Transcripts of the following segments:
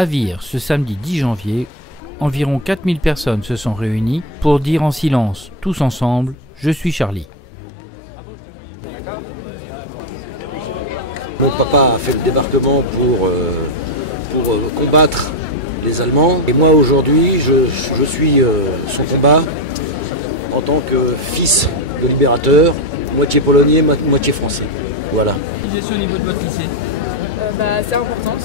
À Vire, ce samedi 10 janvier, environ 4000 personnes se sont réunies pour dire en silence, tous ensemble, « Je suis Charlie ». Mon papa a fait le débarquement pour combattre les Allemands. Et moi aujourd'hui, je suis son combat en tant que fils de libérateur, moitié polonais, moitié français. Voilà. Au niveau de votre lycée C'est important.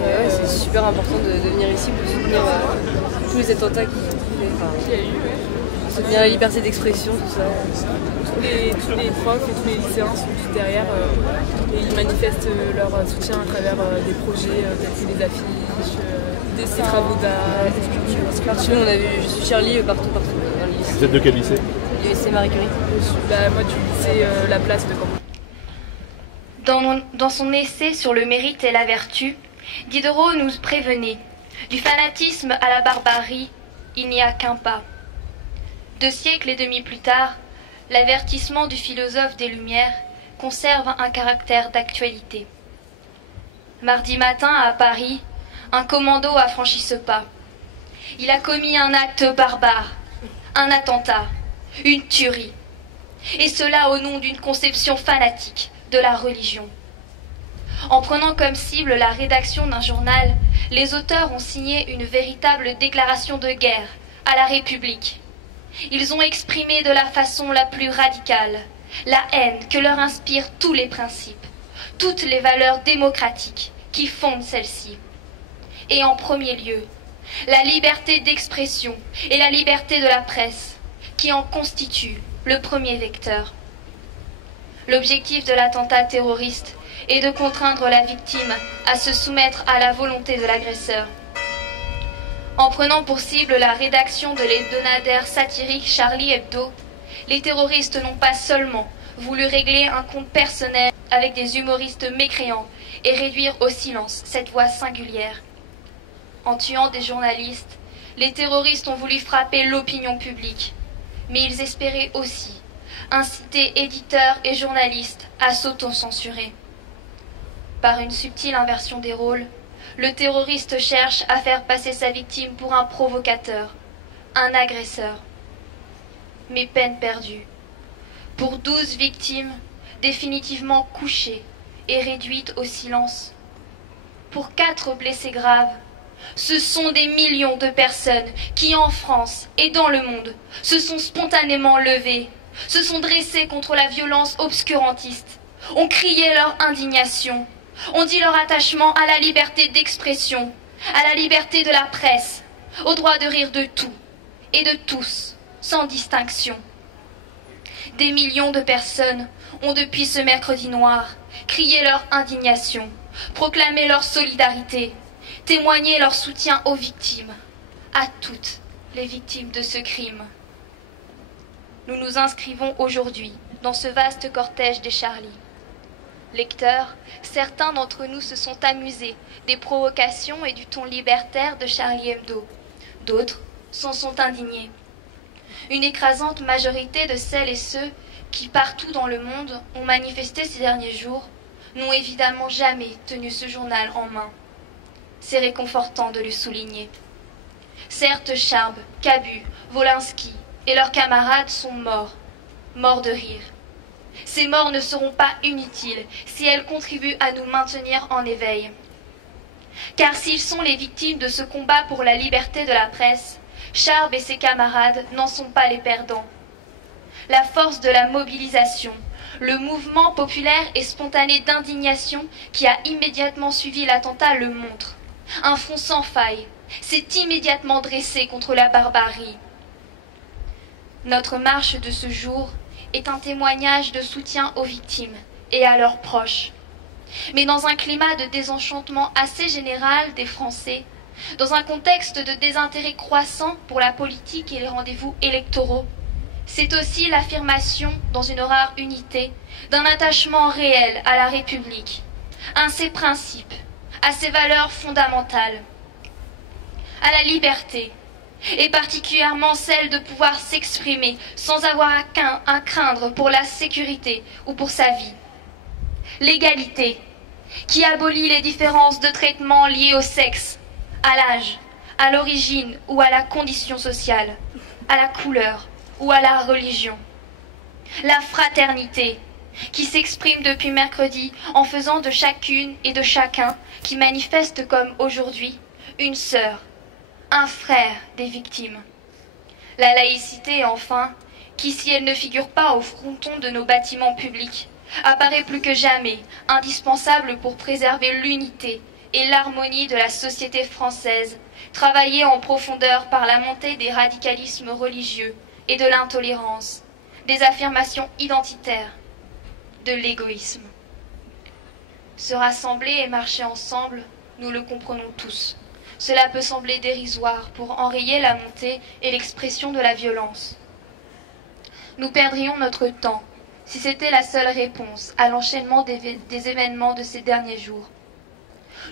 Ouais, c'est super important de venir ici pour soutenir tous les attentats qu'il y a eu. Soutenir la liberté d'expression, tout ça. Tous les profs et tous les lycéens sont tous derrière et ils manifestent leur soutien à travers des projets tels que des affiches, des travaux d'art, des sculptures. On a vu Je suis Charlie partout dans le lycée. Vous êtes de quel lycée? Le lycée Marie Curie. Moi du lycée La Place de Caen. Dans son essai sur le mérite et la vertu, Diderot nous prévenait « Du fanatisme à la barbarie, il n'y a qu'un pas ». 2 siècles et demi plus tard, l'avertissement du philosophe des Lumières conserve un caractère d'actualité. Mardi matin, à Paris, un commando a franchi ce pas. Il a commis un acte barbare, un attentat, une tuerie. Et cela au nom d'une conception fanatique de la religion. En prenant comme cible la rédaction d'un journal, les auteurs ont signé une véritable déclaration de guerre à la République. Ils ont exprimé de la façon la plus radicale la haine que leur inspirent tous les principes, toutes les valeurs démocratiques qui fondent celle-ci. Et en premier lieu, la liberté d'expression et la liberté de la presse, qui en constituent le premier vecteur. L'objectif de l'attentat terroriste est de contraindre la victime à se soumettre à la volonté de l'agresseur. En prenant pour cible la rédaction de l'hebdomadaire satirique Charlie Hebdo, les terroristes n'ont pas seulement voulu régler un compte personnel avec des humoristes mécréants et réduire au silence cette voix singulière. En tuant des journalistes, les terroristes ont voulu frapper l'opinion publique, mais ils espéraient aussi inciter éditeurs et journalistes à s'auto-censurer. Par une subtile inversion des rôles, le terroriste cherche à faire passer sa victime pour un provocateur, un agresseur. Mais peine perdue. Pour 12 victimes, définitivement couchées et réduites au silence. Pour 4 blessés graves, ce sont des millions de personnes qui, en France et dans le monde, se sont spontanément levées, se sont dressées contre la violence obscurantiste, ont crié leur indignation, ont dit leur attachement à la liberté d'expression, à la liberté de la presse, au droit de rire de tout et de tous, sans distinction. Des millions de personnes ont depuis ce mercredi noir crié leur indignation, proclamé leur solidarité, témoigné leur soutien aux victimes, à toutes les victimes de ce crime. Nous nous inscrivons aujourd'hui dans ce vaste cortège des Charlie. Lecteurs, certains d'entre nous se sont amusés des provocations et du ton libertaire de Charlie Hebdo. D'autres s'en sont indignés. Une écrasante majorité de celles et ceux qui, partout dans le monde, ont manifesté ces derniers jours, n'ont évidemment jamais tenu ce journal en main. C'est réconfortant de le souligner. Certes, Charb, Cabu, Wolinski et leurs camarades sont morts, morts de rire. Ces morts ne seront pas inutiles si elles contribuent à nous maintenir en éveil. Car s'ils sont les victimes de ce combat pour la liberté de la presse, Charb et ses camarades n'en sont pas les perdants. La force de la mobilisation, le mouvement populaire et spontané d'indignation qui a immédiatement suivi l'attentat le montre. Un front sans faille s'est immédiatement dressé contre la barbarie. Notre marche de ce jour est un témoignage de soutien aux victimes et à leurs proches. Mais dans un climat de désenchantement assez général des Français, dans un contexte de désintérêt croissant pour la politique et les rendez-vous électoraux, c'est aussi l'affirmation, dans une rare unité, d'un attachement réel à la République, à ses principes, à ses valeurs fondamentales, à la liberté, et particulièrement celle de pouvoir s'exprimer sans avoir à craindre pour la sécurité ou pour sa vie. L'égalité, qui abolit les différences de traitement liées au sexe, à l'âge, à l'origine ou à la condition sociale, à la couleur ou à la religion. La fraternité, qui s'exprime depuis mercredi en faisant de chacune et de chacun qui manifeste comme aujourd'hui une sœur, un frère des victimes. La laïcité, enfin, qui, si elle ne figure pas au fronton de nos bâtiments publics, apparaît plus que jamais indispensable pour préserver l'unité et l'harmonie de la société française, travaillée en profondeur par la montée des radicalismes religieux et de l'intolérance, des affirmations identitaires, de l'égoïsme. Se rassembler et marcher ensemble, nous le comprenons tous. Cela peut sembler dérisoire pour enrayer la montée et l'expression de la violence. Nous perdrions notre temps si c'était la seule réponse à l'enchaînement des événements de ces derniers jours.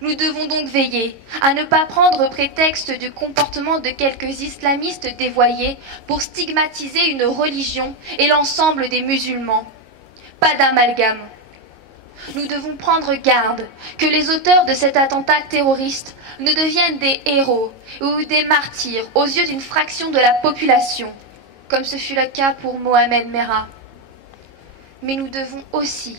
Nous devons donc veiller à ne pas prendre prétexte du comportement de quelques islamistes dévoyés pour stigmatiser une religion et l'ensemble des musulmans. Pas d'amalgame. Nous devons prendre garde que les auteurs de cet attentat terroriste ne deviennent des héros ou des martyrs aux yeux d'une fraction de la population, comme ce fut le cas pour Mohamed Merah. Mais nous devons aussi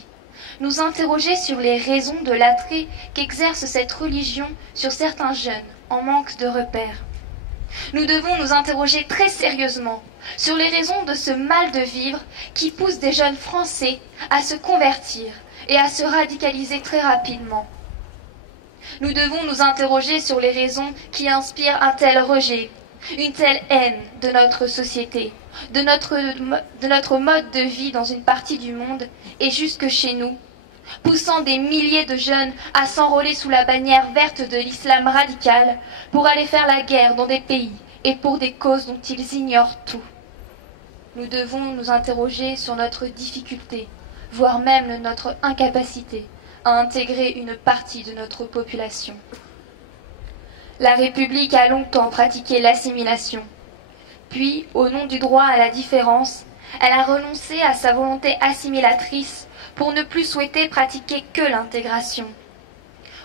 nous interroger sur les raisons de l'attrait qu'exerce cette religion sur certains jeunes en manque de repères. Nous devons nous interroger très sérieusement sur les raisons de ce mal de vivre qui pousse des jeunes Français à se convertir et à se radicaliser très rapidement. Nous devons nous interroger sur les raisons qui inspirent un tel rejet, une telle haine de notre société, de notre mode de vie dans une partie du monde et jusque chez nous, poussant des milliers de jeunes à s'enrôler sous la bannière verte de l'islam radical pour aller faire la guerre dans des pays et pour des causes dont ils ignorent tout. Nous devons nous interroger sur notre difficulté, voire même notre incapacité à intégrer une partie de notre population. La République a longtemps pratiqué l'assimilation. Puis, au nom du droit à la différence, elle a renoncé à sa volonté assimilatrice pour ne plus souhaiter pratiquer que l'intégration.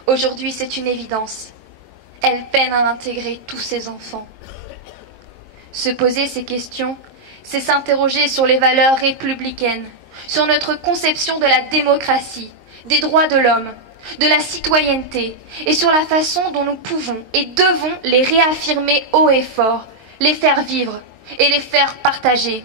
Aujourd'hui, c'est une évidence. Elle peine à intégrer tous ses enfants. Se poser ces questions, c'est s'interroger sur les valeurs républicaines, sur notre conception de la démocratie, des droits de l'homme, de la citoyenneté, et sur la façon dont nous pouvons et devons les réaffirmer haut et fort, les faire vivre et les faire partager.